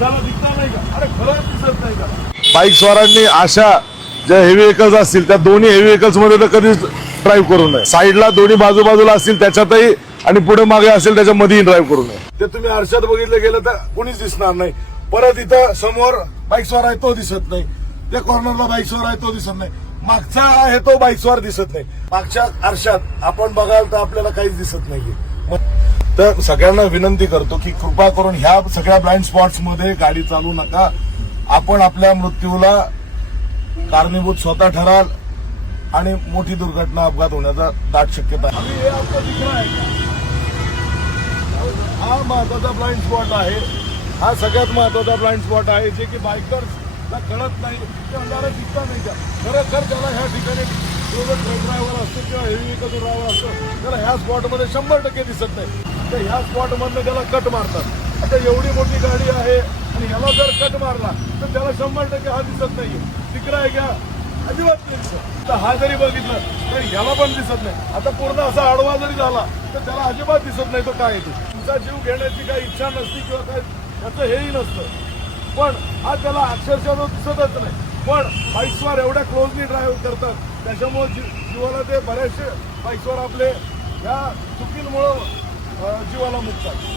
झाला दिसता नाही का? अरे खरंच दिसत नाही का? बाईक स्वारांनी अशा ज्या हेवी व्हेकल्स असतील त्या दोन्ही हेवी व्हेकल्स मध्ये तर कधीच ड्राईव्ह करू नये. साईडला दोन्ही बाजूबाजूला असतील त्याच्यातही आणि पुढे मागे असेल त्याच्या मध्येही ड्राईव्ह करू नये. ते तुम्ही आरशात बघितलं गेलं तर कोणीच दिसणार नाही. परत इथं समोर बाईक स्वार आहे तो दिसत नाही, त्या कॉर्नरला बाईक स्वार आहे तो दिसत नाही, मागचा आहे तो बाईक स्वार दिसत नाही. मागच्या आरशात आपण बघाल तर आपल्याला काहीच दिसत नाहीये. तर सगळ्यांना विनंती करतो की कृपा करून ह्या सगळ्या ब्लाइंड स्पॉट्स मध्ये गाडी चालू नका. आपण आपल्या मृत्यूला कारणीभूत स्वतः ठराल आणि मोठी दुर्घटना अपघात होण्याचा दाट शक्यता आहे. आम्ही हे आपलं दिसणार आहे. हा महत्वाचा ब्लाइंड स्पॉट आहे. हा सगळ्यात महत्वाचा ब्लाइंड स्पॉट आहे जे की बायकर्सला कळत नाही. ते अंधारात दिसता नाही का? खरंतर त्याला ह्या ठिकाणी जो ट्रक ड्रायव्हर असतो किंवा हेवी व्हेकल ड्रायव्हर असतो त्याला ह्या स्पॉटमध्ये 100% दिसत नाही. तर ह्या स्पॉटमधनं त्याला कट मारतात. आता एवढी मोठी गाडी आहे आणि ह्याला जर कट मारला तर त्याला 100% हा दिसत नाहीये. तिकडं आहे का? अजिबात नाही दिसत. तर हा जरी बघितलं तर ह्याला पण दिसत नाही. आता पूर्ण असा आडवा जरी झाला तर त्याला अजिबात दिसत नाही तो काय येतो. तुमचा जीव घेण्याची काही इच्छा नसती किंवा काय त्याचं हेही नसतं, पण हा त्याला अक्षरशः दिसतच नाही. पण बाईकस्वार एवढ्या क्लोजली ड्राईव्ह करतात त्याच्यामुळे जीवाला ते बरेचसे बाईकस्वार आपले या चुकींमुळं जीवाला मुकतात.